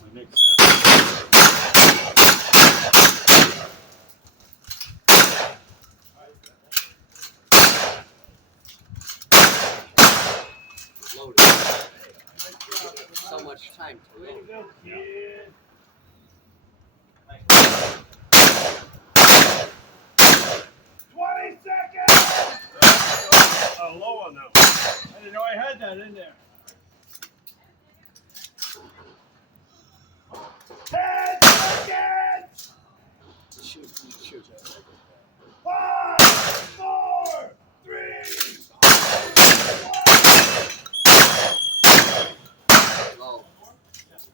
My next Loaded. So much time to Way to load. go, kid. 20 seconds! Low on that one. I didn't know I had that in there.